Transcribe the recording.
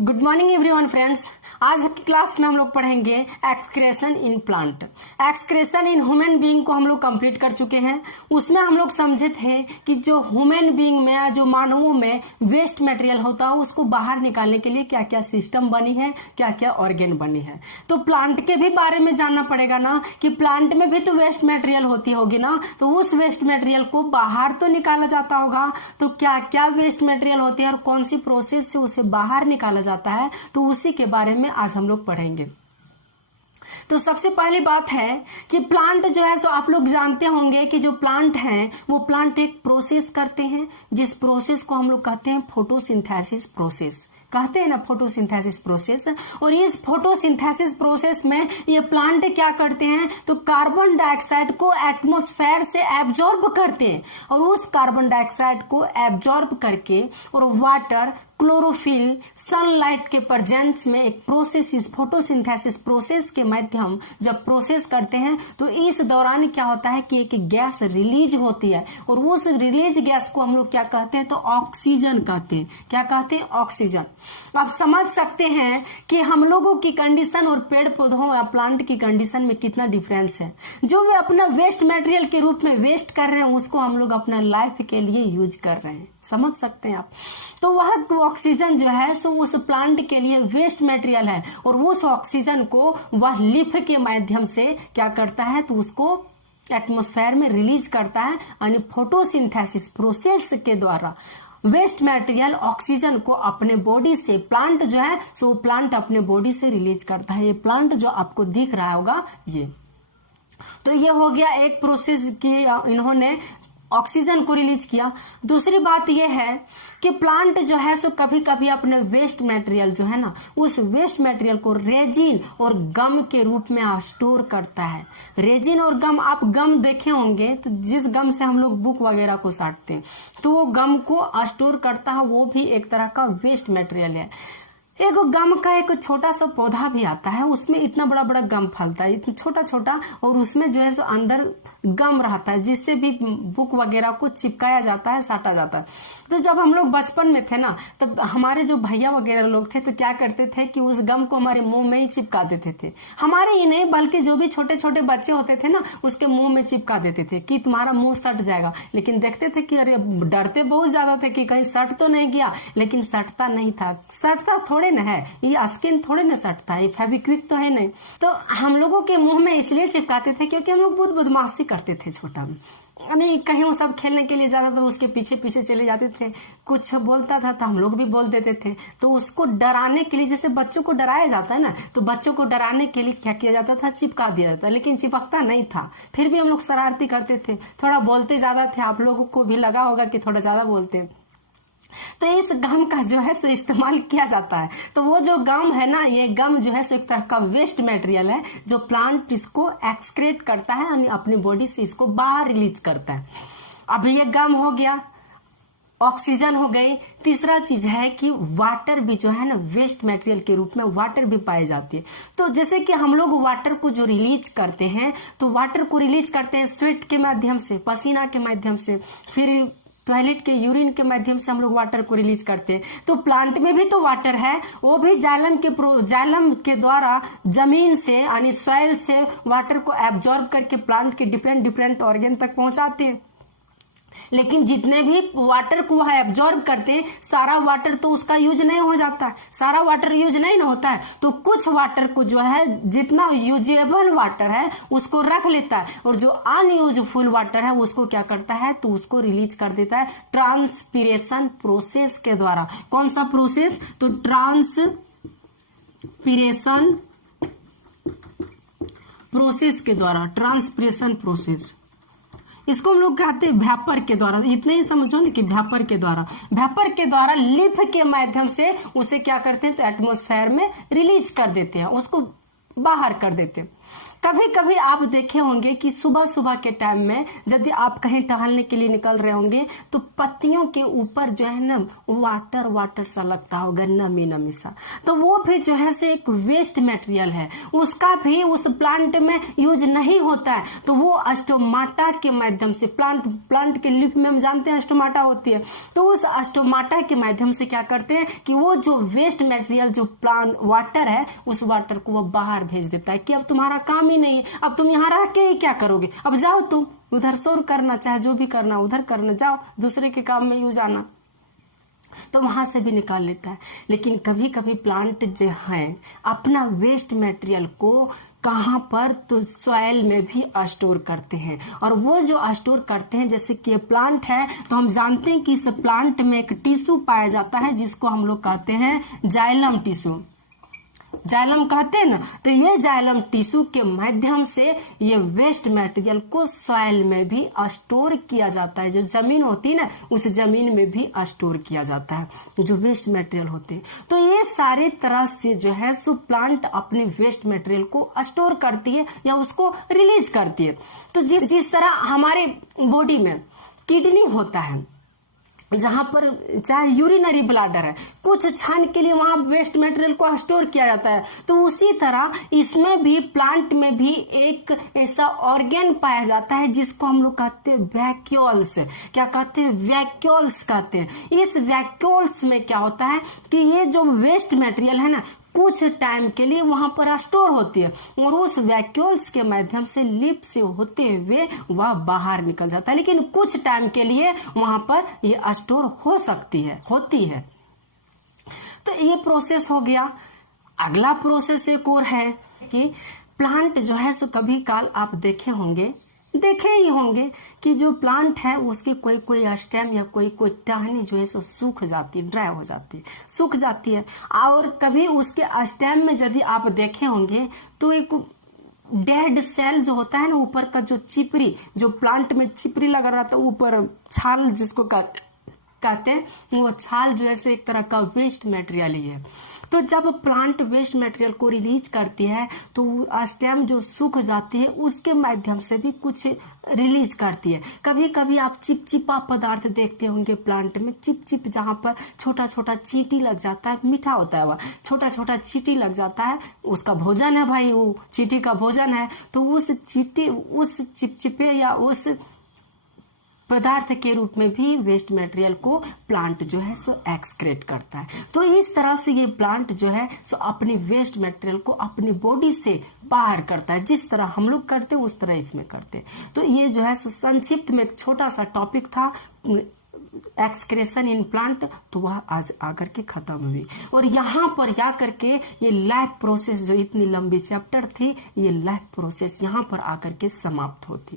Good morning everyone friends. आज की class में हम लोग पढ़ेंगे excretion in plant. Excretion in human being को हम लोग कंप्लीट कर चुके हैं। उसमें हम लोग समझे थे कि जो ह्यूमन बीइंग में या जो मानवों में वेस्ट मटेरियल होता है उसको बाहर निकालने के लिए क्या क्या सिस्टम बनी है, क्या क्या ऑर्गेन बनी है। तो प्लांट के भी बारे में जानना पड़ेगा ना कि प्लांट में भी तो वेस्ट मटेरियल होती होगी ना, तो उस वेस्ट मटेरियल को बाहर तो निकाला जाता होगा। तो क्या क्या वेस्ट मटेरियल होती है और कौन सी प्रोसेस से उसे बाहर निकाला जाता है, तो उसी के बारे में आज हम लोग पढ़ेंगे। तो सबसे पहली बात है कि प्लांट जो है सो आप लोग जानते होंगे कि जो प्लांट हैं वो प्लांट एक प्रोसेस करते हैं, जिस प्रोसेस को हम लोग कहते हैं फोटोसिंथेसिस प्रोसेस, कहते हैं ना फोटोसिंथेसिस प्रोसेस। और इस फोटोसिंथेसिस प्रोसेस में ये प्लांट क्या करते हैं, तो कार्बन डाइऑक्साइड को एटमॉस्फेयर से एब्जॉर्ब करते हैं और उस कार्बन डाइऑक्साइड को एब्जॉर्ब करके और वाटर, क्लोरोफिल, सनलाइट के प्रेजेंस में एक प्रोसेस, इस फोटोसिंथेसिस प्रोसेस के माध्यम जब प्रोसेस करते हैं तो इस दौरान क्या होता है कि एक गैस रिलीज होती है और उस रिलीज गैस को हम लोग क्या कहते हैं, तो ऑक्सीजन कहते हैं। क्या कहते हैं? ऑक्सीजन। आप समझ सकते हैं कि हम लोगों की कंडीशन और पेड़ पौधों या प्लांट की कंडीशन में कितना डिफरेंस है। जो वे अपना वेस्ट मटेरियल के रूप में वेस्ट कर रहे हैं उसको हम लोग अपना लाइफ के लिए यूज कर रहे हैं, समझ सकते हैं आप। तो वह ऑक्सीजन जो है सो उस प्लांट के लिए वेस्ट मटेरियल है और उस ऑक्सीजन को वह लीफ के माध्यम से क्या करता है, तो उसको एटमॉस्फेयर में रिलीज करता है। यानी फोटोसिंथेसिस प्रोसेस के द्वारा वेस्ट मटेरियल ऑक्सीजन को अपने बॉडी से प्लांट जो है सो प्लांट अपने बॉडी से रिलीज करता है। ये प्लांट जो आपको दिख रहा होगा ये, तो ये हो गया एक प्रोसेस की इन्होंने ऑक्सीजन को रिलीज किया। दूसरी बात यह है कि प्लांट जो है सो कभी कभी अपने वेस्ट मटेरियल जो है ना, उस वेस्ट मटेरियल को रेजिन और गम के रूप में स्टोर करता है। रेजिन और गम, आप गम देखे होंगे तो जिस गम से हम लोग बुक वगैरह को साटते हैं तो वो गम को स्टोर करता है, वो भी एक तरह का वेस्ट मटेरियल है। एक गम का एक छोटा सा पौधा भी आता है, उसमें इतना बड़ा बड़ा गम फलता है, इतना छोटा छोटा, और उसमें जो है सो अंदर गम रहता है जिससे भी बुक वगैरह को चिपकाया जाता है, साटा जाता है। तो जब हम लोग बचपन में थे ना, तब हमारे जो भैया वगैरह लोग थे तो क्या करते थे कि उस गम को हमारे मुंह में ही चिपका देते थे। हमारे ही नहीं बल्कि जो भी छोटे छोटे बच्चे होते थे ना उसके मुंह में चिपका देते थे कि तुम्हारा मुंह सट जाएगा। लेकिन देखते थे कि अरे, डरते बहुत ज्यादा थे कि कहीं सट तो नहीं गया, लेकिन सटता नहीं था। सटता थोड़े न है, ये स्किन थोड़े न सटता है, ये फेविक्विक तो है नहीं। तो हम लोगों के मुंह में इसलिए चिपकाते थे क्योंकि हम लोग बहुत बदमाशी करते थे छोटा में। नहीं, कहीं वो सब खेलने के लिए जाता था, उसके पीछे पीछे चले जाते थे, कुछ बोलता था तो हम लोग भी बोल देते थे। तो उसको डराने के लिए, जैसे बच्चों को डराया जाता है ना, तो बच्चों को डराने के लिए क्या किया जाता था, चिपका दिया जाता, लेकिन चिपकता नहीं था। फिर भी हम लोग शरारती करते थे, थोड़ा बोलते ज्यादा थे। आप लोगों को भी लगा होगा कि थोड़ा ज्यादा बोलते। तो इस गम का जो है सो इस्तेमाल किया जाता है। तो वो जो गम है ना, ये गम जो है सो एक तरह का वेस्ट मटेरियल है जो प्लांट इसको एक्सक्रेट करता है यानी अपनी बॉडी से इसको बाहर रिलीज करता है। अब ये गम हो गया, ऑक्सीजन हो गई। तीसरा चीज है कि वाटर भी जो है ना, वेस्ट मटेरियल के रूप में वाटर भी पाई जाती है। तो जैसे कि हम लोग वाटर को जो रिलीज करते हैं, तो वाटर को रिलीज करते हैं स्वेट के माध्यम से, पसीना के माध्यम से, फिर टॉयलेट के यूरिन के माध्यम से हम लोग वाटर को रिलीज करते हैं। तो प्लांट में भी तो वाटर है, वो भी जाइलम के द्वारा जमीन से यानी सॉइल से वाटर को एब्जॉर्ब करके प्लांट के डिफरेंट डिफरेंट ऑर्गन तक पहुंचाते हैं। लेकिन जितने भी वाटर को वह एब्जॉर्ब करते हैं, सारा वाटर तो उसका यूज नहीं हो जाता है, सारा वाटर यूज नहीं ना होता है। तो कुछ वाटर को जो है, जितना यूजेबल वाटर है उसको रख लेता है, और जो अनयूजफुल वाटर है उसको क्या करता है, तो उसको रिलीज कर देता है ट्रांसपीरेशन प्रोसेस के द्वारा। कौन सा प्रोसेस? तो ट्रांसपीरेशन प्रोसेस के द्वारा, ट्रांसपीरेशन प्रोसेस। इसको हम लोग कहते हैं वेपर के द्वारा। इतने ही समझो ना कि वेपर के द्वारा लीफ के माध्यम से उसे क्या करते हैं, तो एटमॉस्फेयर में रिलीज कर देते हैं, उसको बाहर कर देते हैं। कभी कभी आप देखे होंगे कि सुबह सुबह के टाइम में यदि आप कहीं टहलने के लिए निकल रहे होंगे तो पत्तियों के ऊपर जो है ना वाटर वाटर सा लगता होगा, नमी नमी सा, तो वो भी जो है सो एक वेस्ट मटेरियल है, उसका भी उस प्लांट में यूज नहीं होता है। तो वो स्टोमाटा के माध्यम से प्लांट के लीफ में हम जानते हैं स्टोमाटा होती है, तो उस स्टोमाटा के माध्यम से क्या करते हैं कि वो जो वेस्ट मटेरियल जो प्लांट वाटर है उस वाटर को वो बाहर भेज देता है कि अब तुम्हारा काम ही नहीं है, अब तुम यहाँ रह के ही क्या करोगे, अब जाओ तुम उधर शोर करना, चाहे जो भी करना उधर करना, जाओ दूसरे के काम में यूज आना, तो वहां से भी निकाल लेता है। लेकिन कभी कभी प्लांट जो है अपना वेस्ट मटेरियल को कहां पर, तो सॉइल में भी स्टोर करते हैं। और वो जो स्टोर करते हैं, जैसे कि प्लांट है तो हम जानते हैं कि इस प्लांट में एक टिश्यू पाया जाता है जिसको हम लोग कहते हैं जाइलम टिश्यू, जाइलम कहते हैं ना, तो ये जाइलम टिश्यू के माध्यम से ये वेस्ट मटेरियल को सॉइल में भी स्टोर किया जाता है। जो जमीन होती है ना उस जमीन में भी स्टोर किया जाता है जो वेस्ट मटेरियल होते हैं। तो ये सारे तरह से जो है सो प्लांट अपने वेस्ट मटेरियल को स्टोर करती है या उसको रिलीज करती है। तो जिस तरह हमारे बॉडी में किडनी होता है, जहां पर चाहे यूरिनरी ब्लैडर है, कुछ क्षण के लिए वहां वेस्ट मटेरियल को स्टोर किया जाता है, तो उसी तरह इसमें भी प्लांट में भी एक ऐसा ऑर्गन पाया जाता है जिसको हम लोग कहते हैं वैक्यूल्स। क्या कहते हैं? वैक्यूल्स कहते हैं। इस वैक्यूल्स में क्या होता है कि ये जो वेस्ट मटेरियल है ना कुछ टाइम के लिए वहां पर स्टोर होती है और उस वैक्यूल्स के माध्यम से लिप से होते हुए वह बाहर निकल जाता है, लेकिन कुछ टाइम के लिए वहां पर ये स्टोर हो सकती है, होती है। तो ये प्रोसेस हो गया। अगला प्रोसेस एक और है कि प्लांट जो है सो कभी काल आप देखे ही होंगे कि जो प्लांट है उसकी कोई स्टेम या कोई टहनी जो है सो सूख जाती है, ड्राई हो जाती है, सूख जाती है। और कभी उसके स्टेम में यदि आप देखे होंगे तो एक डेड सेल जो होता है ना, ऊपर का जो चिपरी, जो प्लांट में चिपरी लगा रहता है ऊपर, छाल जिसको कहते हैं, वो छाल जो है सो एक तरह का वेस्ट मटेरियल ही है। तो जब प्लांट वेस्ट मटेरियल को रिलीज करती है तो स्टेम जो सूख जाती है उसके माध्यम से भी कुछ रिलीज करती है। कभी कभी आप चिपचिपा पदार्थ देखते होंगे प्लांट में, चिप जहां पर छोटा छोटा चींटी लग जाता है, मीठा होता है, वह छोटा छोटा चींटी लग जाता है, उसका भोजन है भाई, वो चींटी का भोजन है। तो उस चिपचिपे या उस पदार्थ के रूप में भी वेस्ट मटेरियल को प्लांट जो है सो एक्सक्रेट करता है। तो इस तरह से ये प्लांट जो है सो अपनी वेस्ट मटेरियल को अपनी बॉडी से बाहर करता है, जिस तरह हम लोग करते हैं उस तरह इसमें करते हैं। तो ये जो है सो संक्षिप्त में एक छोटा सा टॉपिक था एक्सक्रेशन इन प्लांट, तो वह आज आकर के खत्म हुई। और यहाँ पर जा करके ये लाइफ प्रोसेस जो इतनी लंबी चैप्टर थी, ये लाइफ प्रोसेस यहाँ पर आकर के समाप्त होती।